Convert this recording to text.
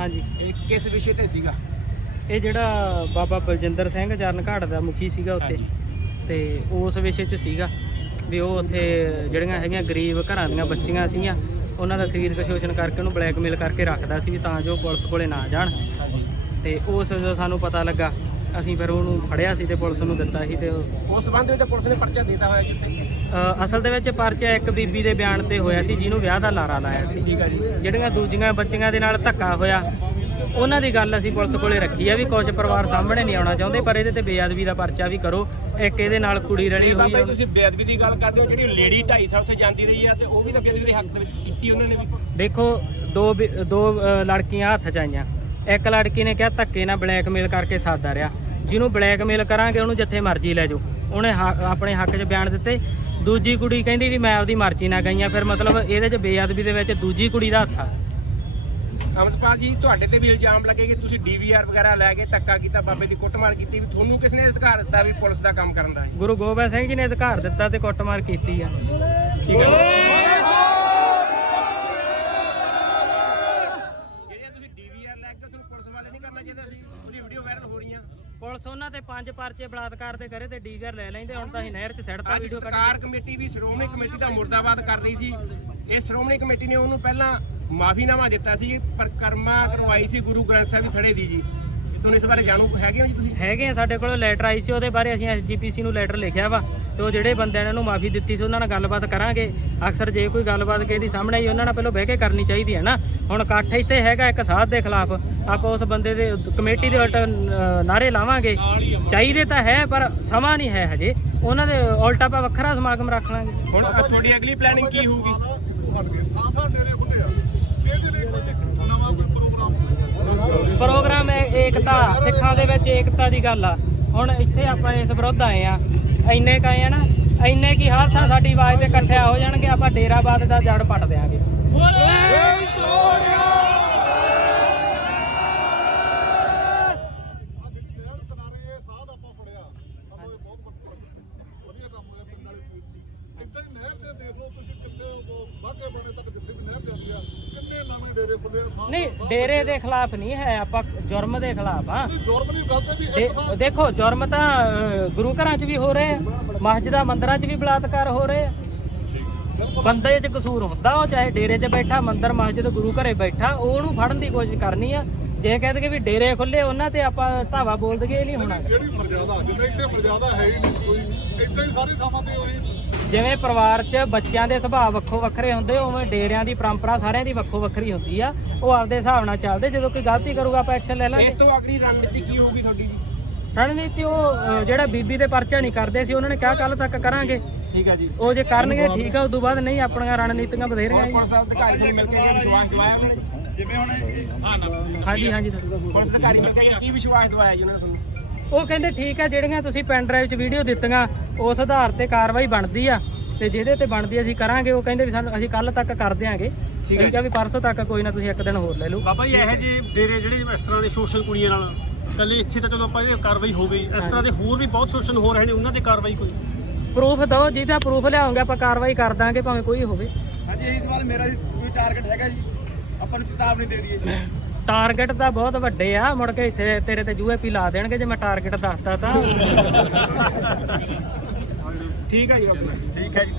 ਹਾਂਜੀ। ਇਹ ਕਿਸ ਵਿਸ਼ੇ ਤੇ ਸੀਗਾ? ਇਹ ਜਿਹੜਾ ਬਾਬਾ ਬਲਜਿੰਦਰ ਸਿੰਘ ਚਰਨ ਘਾਟ ਦਾ ਮੁਖੀ ਸੀਗਾ ਉੱਥੇ। ਤੇ ਉਸ ਵਿਸ਼ੇ 'ਚ ਸੀਗਾ ਵੀ ਉਹ ਉੱਥੇ ਜਿਹੜੀਆਂ ਹੈਗੀਆਂ ਗਰੀਬ ਘਰਾਂ ਦੀਆਂ ਬੱਚੀਆਂ ਸੀਗੀਆਂ ਉਹਨਾਂ ਦਾ ਸਰੀਰਕ ਸ਼ੋਸ਼ਣ ਕਰਕੇ ਉਹਨੂੰ ਬਲੈਕਮੇਲ ਕਰਕੇ ਰੱਖਦਾ ਸੀ ਵੀ ਤਾਂ ਜੋ ਪੁਲਿਸ ਕੋਲੇ ਨਾ ਜਾਣ। ਤੇ ਉਸ ਜਦੋਂ ਸਾਨੂੰ ਪਤਾ ਲੱਗਾ ਅਸੀਂ ਫਿਰ ਉਹਨੂੰ ਫੜਿਆ ਸੀ ਤੇ ਪੁਲਿਸ ਨੂੰ ਦਿੱਤਾ ਸੀ ਤੇ ਉਹ- ਉਸ ਸੰਬੰਧ ਵਿੱਚ ਪੁਲਿਸ ਨੇ ਪਰਚਾ ਦਿੱਤਾ ਹੋਇਆ ਜਿੱਥੇ? ਅ, ਅਸਲ ਦੇ ਵਿੱਚ ਪਰਚਾ ਇੱਕ ਬੀਬੀ ਦੇ ਬਿਆਨ ਤੇ ਹੋਇਆ ਸੀ ਜਿਹਨੂੰ ਵਿਆਹ ਦਾ ਲਾਰਾ ਲਾਇਆ ਸੀ। ਠੀਕ ਹੈ ਜੀ। ਜਿਹੜੀਆਂ ਦੂਜੀਆਂ ਬੱਚੀਆਂ ਦੇ ਨਾਲ ਧੱਕਾ ਹੋਇਆ ਉਹਨਾਂ ਦੀ ਗੱਲ ਅਸੀਂ ਪੁਲਿਸ ਕੋਲੇ ਰੱਖੀ ਆ ਵੀ ਕੁਝ ਪਰਿਵਾਰ ਸਾਹਮਣੇ ਨਹੀਂ ਆਉਣਾ ਚਾਹੁੰਦੇ ਪਰ ਇਹਦੇ ਤੇ ਬੇਅਦਬੀ ਦਾ ਪਰਚਾ ਵੀ ਕਰੋ। ਇੱਕ ਇਹਦੇ ਨਾਲ ਕੁੜੀ ਰਲੀ ਹੋਈ ਬਾਬਾ ਆ। ਜੀ ਤੁਸੀਂ ਬੇਅਦਬੀ ਦੀ ਗੱਲ ਕਰਦੇ ਹੋ ਜਿਹੜੀ ਲੇਡੀ 2.5 ਸਾਲ ਉੱਥੇ ਜਾਂਦੀ ਰਹੀ ਆ ਤੇ ਉਹ ਵੀ ਤਾਂ ਬੇਅਦਬੀ ਦੇ ਹੱਕ ਦੇ ਵਿੱਚ ਕੀਤੀ ਉਹਨਾਂ ਨੇ ਵੀ। ਦੇਖੋ ਦੋ ਦੋ ਅ, ਲੜਕੀਆਂ ਹੱਥ ਚ ਆਈਆਂ। ਇੱਕ ਲੜਕੀ ਨੇ ਕਿਹਾ ਧੱਕੇ ਨਾਲ ਬਲੈਕਮੇਲ ਕਰਕੇ ਸਾਦਾ ਰਿਹਾ। ਜਿਹਨੂੰ ਬਲੈਕਮੇਲ ਕਰਾਂਗੇ ਉਹਨੂੰ ਜਿੱਥੇ ਮਰਜ਼ੀ ਲੈ ਜਾਓ। ਉਹਨੇ ਆਪਣੇ ਹੱਕ 'ਚ ਬਿਆਨ ਦਿੱਤੇ। ਦੂਜੀ ਕੁੜੀ ਕਹਿੰਦੀ ਵੀ ਮੈਂ ਆਪਦੀ ਮਰਜ਼ੀ ਨਾਲ ਗਈਆਂ ਫਿਰ ਮਤਲਬ ਇਹਦੇ 'ਚ ਬੇਅਦਬੀ ਦੇ ਵਿੱਚ ਦੂਜੀ ਕੁੜੀ ਦਾ ਹੱਥ ਆ। ਅਮਰਪਾਲ ਜੀ ਤੁਹਾਡੇ ਤੇ ਵੀ ਇਲਜ਼ਾਮ ਲੱਗੇ ਕਿ ਤੁਸੀਂ ਡੀਵੀਆਰ ਵਗੈਰਾ ਲੈ ਕੇ ਧੱਕਾ ਕੀਤਾ ਬਾਬੇ ਦੀ ਕੁੱਟਮਾਰ ਕੀਤੀ ਵੀ ਤੁਹਾਨੂੰ ਕਿਸ ਨੇ ਅਧਿਕਾਰ ਦਿੱਤਾ ਵੀ ਪੁਲਿਸ ਦਾ ਕੰਮ ਕਰਨ ਦਾ ਗੁਰੂ ਗੋਬਿੰਦ ਸਿੰਘ ਜੀ ਨੇ ਅਧਿਕਾਰ ਦਿੱਤਾ ਤੇ ਕੁੱਟਮਾਰ ਕੀਤੀ ਆ। ਠੀਕ ਹੈ ਜਿਹੜੀਆਂ ਤੁਸੀਂ ਡੀਵੀਆਰ ਲੈ ਕੇ ਤੁਹਾਨੂੰ ਪੁਲਿਸ ਵਾਲੇ ਨਹੀਂ ਕਰਨਾ ਚਾਹੀਦਾ ਸੀ ਉਹਦੀ ਵੀਡੀਓ ਵਾਇਰਲ ਹੋ ਰਹੀਆਂ ਪੁਲਿਸ ਉਹਨਾਂ ਤੇ ਪੰਜ ਪਰਚੇ ਬਲਾਤਕਾਰ ਦੇ ਕਰੇ ਤੇ ਡੀਵੀਆਰ ਲੈ ਲੈਂਦੇ ਹੁਣ ਤਾਂ ਅਸੀਂ ਨਹਿਰ 'ਚ ਅੱਜ ਵੀਡੀਓ ਕੱਢ ਸਰਕਾਰ ਕਮੇਟੀ ਵੀ ਸ਼੍ਰੋਮਣੀ ਕਮੇਟੀ ਦਾ ਮੁਰਦਾਬਾਦ ਕਰ ਰਹੀ ਸੀ। ਇਹ ਸ਼੍ਰੋਮਣੀ ਕਮੇਟੀ ਨੇ ਉਹਨੂੰ ਪਹਿਲਾਂ ਮਾਫੀਨਾਮਾ ਦਿੱਤਾ ਸੀ ਪਰਕਰਮਾ ਕਰਵਾਈ ਸੀ ਗੁਰੂ ਗ੍ਰੰਥ ਸਾਹਿਬ ਜੀ ਥੜੇ ਦੀ ਜੀ। ਤੁਹਾਨੂੰ ਇਸ ਬਾਰੇ ਜਾਣੂ ਹੈਗੇ ਹੋ ਜੀ ਤੁਸੀਂ? ਹੈਗੇ ਆ ਸਾਡੇ ਕੋਲ ਲੈਟਰ ਆਈ ਸੀ ਉਹਦੇ ਬਾਰੇ ਅਸੀਂ ਐਸਜੀਪੀਸੀ ਨੂੰ ਲੈਟਰ ਲਿਖਿਆ ਵਾ। ਤੇ ਉਹ ਜਿਹੜੇ ਬੰਦਿਆਂ ਨੇ ਉਹਨੂੰ ਮਾਫੀ ਦਿੱਤੀ ਸੀ ਉਹਨਾਂ ਨਾਲ ਗੱਲਬਾਤ ਕਰਾਂਗੇ। ਅਕਸਰ ਜੇ ਕੋਈ ਗੱਲਬਾਤ ਕਿਸੇ ਦੀ ਸਾਹਮਣੇ ਆਈ ਉਹਨਾਂ ਨਾਲ ਪਹਿਲਾਂ ਬਹਿ ਕੇ ਕਰਨੀ ਚਾਹੀਦੀ ਹੈ ਨਾ। ਹੁਣ ਇਕੱਠ ਇੱਥੇ ਹੈਗਾ ਇੱਕ ਸਾਧ ਦੇ ਖਿਲਾਫ ਆਪਾਂ ਉਸ ਬੰਦੇ ਦੇ ਕਮੇਟੀ ਦੇ ਉਲਟ ਅ, ਨਾਅਰੇ ਲਾਵਾਂਗੇ। ਚਾਹੀਦੇ ਤਾਂ ਹੈ ਪਰ ਸਮਾਂ ਨਹੀਂ ਹੈ ਹਜੇ। ਉਹਨਾਂ ਦੇ ਉਲਟਾ ਆਪਾਂ ਵੱਖਰਾ ਸਮਾਗਮ ਰੱਖ ਲਾਂਗੇ। ਹੁਣ ਤੁਹਾਡੀ ਅਗਲੀ ਪਲੈਨਿੰਗ ਕੀ ਹੋਊਗੀ? ਪ੍ਰੋਗਰਾਮ? ਹੈ ਏਕਤਾ ਸਿੱਖਾਂ ਦੇ ਵਿੱਚ ਏਕਤਾ ਦੀ ਗੱਲ ਆ। ਹੁਣ ਇੱਥੇ ਆਪਾਂ ਇਸ ਵਿਰੁੱਧ ਆਏ ਆ। ਇੰਨੇ ਕ ਆਏ ਆ ਨਾ ਇੰਨੇ ਕੀ ਹਰ ਥਾਂ ਸਾਡੀ ਆਵਾਜ਼ ਤੇ ਇਕੱਠਿਆ ਹੋ ਜਾਣਗੇ ਆਪਾਂ ਡੇਰਾਬਾਦ ਦਾ ਜੜ ਪੱਟ ਦੇਾਂਗੇ ਨਹੀਂ ਡੇਰੇ ਦੇ ਖਿਲਾਫ ਨਹੀਂ ਹੈ ਆਪਾਂ ਜੁਰਮ ਦੇ ਖਿਲਾਫ ਆ ਦੇਖੋ ਜੁਰਮ ਤਾਂ ਗੁਰੂ ਘਰਾਂ 'ਚ ਵੀ ਹੋ ਰਹੇ ਆ ਮਸਜਿਦਾਂ ਮੰਦਰਾਂ 'ਚ ਵੀ ਬਲਾਤਕਾਰ ਹੋ ਰਹੇ। ਆ ਬੰਦੇ 'ਚ ਕਸੂਰ ਹੁੰਦਾ ਉਹ ਚਾਹੇ ਡੇਰੇ 'ਚ ਬੈਠਾ ਮੰਦਰ ਮਸਜਿਦ ਗੁਰੂ ਘਰੇ ਬੈਠਾ ਉਹਨੂੰ ਫੜਨ ਦੀ ਕੋਸ਼ਿਸ਼ ਕਰਨੀ ਆ। ਜੇ ਕਹਿ ਦਈਏ ਵੀ ਡੇਰੇ ਖੁੱਲੇ ਉਹਨਾਂ ਤੇ ਆਪਾਂ ਧਾਵਾ ਬੋਲ ਇਹ ਨਹੀਂ ਹੋਣਾ। ਜਿਹੜੀ ਮਰਜ਼ਾਦਾ ਜਿਵੇਂ ਇੱਥੇ ਮਰਜ਼ਾਦਾ ਹੈ ਹੀ ਨਹੀਂ ਕੋਈ ਇੱਦਾਂ ਹੀ ਸਾਰੀ ਥਾਵਾਂ ਤੇ ਉਹੀ ਜਿਵੇਂ ਪਰਿਵਾਰ 'ਚ ਬੱਚਿਆਂ ਦੇ ਸੁਭਾਅ ਵੱਖੋ ਵੱਖਰੇ ਹੁੰਦੇ ਉਵੇਂ ਡੇਰਿਆਂ ਦੀ ਪਰੰਪਰਾ ਸਾਰਿਆਂ ਦੀ ਵੱਖੋ ਵੱਖਰੀ ਹੁੰਦੀ ਆ। ਉਹ ਆਪਦੇ ਹਿਸਾਬ ਨਾਲ ਚੱਲਦੇ ਜਦੋਂ ਕੋਈ ਗਲਤੀ ਕਰੂਗਾ ਆਪਾਂ ਐਕਸ਼ਨ ਲੈ ਲਾਂਗੇ। ਇਸ ਤੋਂ ਅਗਲੀ ਰਣਨੀਤੀ ਕੀ ਹੋਊਗੀ ਤੁਹਾਡੀ ਜੀ? ਰਣਨੀਤੀ ਉਹ ਅ, ਜਿਹੜਾ ਬੀਬੀ ਦੇ ਪਰਚਾ ਨਹੀਂ ਕਰਦੇ ਸੀ ਉਹਨਾਂ ਨੇ ਕਿਹਾ ਕੱਲ ਤੱਕ ਕਰਾਂਗੇ। ਠੀਕ ਹੈ ਜੀ। ਉਹ ਜੇ ਕਰਨਗੇ ਠੀਕ ਆ ਉਦੋਂ ਬਾਅਦ ਨਹੀਂ ਆਪਣੀਆਂ ਰਣਨੀਤੀਆਂ ਬਥੇਰੀਆਂ ਜੀ ਪੁਲਿਸ ਅਧਿਕਾਰੀ ਨੂੰ ਮਿਲ ਕੇ ਕੀ ਵਿਸ਼ਵਾਸ ਦਿਵਾਇਆ ਉਹਨਾਂ ਨੇ? ਜਿਵੇਂ ਹੁਣ ਹਾਂਜੀ ਹਾਂਜੀ ਦੱਸੋ। ਪੁਲਿਸ ਅਧਿਕਾਰੀ ਮਿਲ ਕੇ ਕੀ ਵਿਸ਼ਵਾਸ ਦਿਵਾਇਆ ਜੀ ਉਹਨਾਂ ਨੇ ਤੁਹਾਨੂੰ? ਉਹ ਕਹਿੰਦੇ ਠੀਕ ਆ ਜਿਹੜੀਆਂ ਤੁਸੀਂ ਪੈਨ ਡਰਾਈਵ 'ਚ ਵੀਡੀਓ ਦਿੱਤੀਆਂ ਉਸ ਆਧਾਰ ਤੇ ਕਾਰਵਾਈ ਬਣਦੀ ਆ। ਤੇ ਜਿਹਦੇ ਤੇ ਬਣਦੀ ਅਸੀਂ ਕਰਾਂਗੇ ਉਹ ਕਹਿੰਦੇ ਵੀ ਸਾਨੂੰ ਅਸੀਂ ਕੱਲ ਤੱਕ ਕਰ ਦਿਆਂਗੇ। ਠੀਕ ਆ ਵੀ ਪਰਸੋਂ ਤੱਕ ਕੋਈ ਨਾ ਤੁਸੀਂ ਇੱਕ ਦਿਨ ਹੋਰ ਲੈ ਲਓ। ਬਾਬਾ ਜੀ ਇਹੋ ਜਿਹੇ ਡੇਰੇ ਜਿਹੜੇ ਇਸ ਤਰ੍ਹਾਂ ਦੇ ਸ਼ੋਸ਼ਣ ਕੁੜੀਆਂ ਨਾਲ ਕੱਲੇ ਇੱਥੇ ਤਾਂ ਚਲੋ ਆਪਾਂ ਇਹ ਕਾਰਵਾਈ ਹੋ ਗਈ। ਇਸ ਤਰ੍ਹਾਂ ਦੇ ਹੋਰ ਵੀ ਬਹੁਤ ਸ਼ੋਸ਼ਣ ਹੋ ਰਹੇ ਨੇ ਉਹਨਾਂ ਤੇ ਕਾਰਵਾਈ ਕੋਈ? ਪ੍ਰੂਫ ਦਿਓ ਜਿਹਦਾ ਪ੍ਰੂਫ ਲਿਆਉਂਗੇ ਆਪਾਂ ਕਾਰਵਾਈ ਕਰ ਦਾਂਗੇ ਭਾਵੇਂ ਕੋਈ ਹੋਵੇ। ਹਾਂਜੀ ਇਹੀ ਸਵਾਲ ਮੇਰਾ ਜੀ ਕੋਈ ਟਾਰਗੇਟ ਹੈਗਾ ਜੀ। ਆਪਾਂ ਨੂੰ ਚੇਤਾਵਨੀ ਦੇ ਦਈਏ ਟਾਰਗੇਟ ਤਾਂ ਬਹੁਤ ਵੱਡੇ ਆ ਮੁੜ ਕੇ ਇੱਥੇ ਤੇਰੇ ਤੇ ਯੂਏਪੀ ਲਾ ਦੇਣਗੇ ਜੇ ਮੈਂ ਟਾਰਗੇਟ ਦੱਸਤਾ ਤਾਂ। ਠੀਕ ਹੈ ਜੀ ਠੀਕ ਹੈ ਜੀ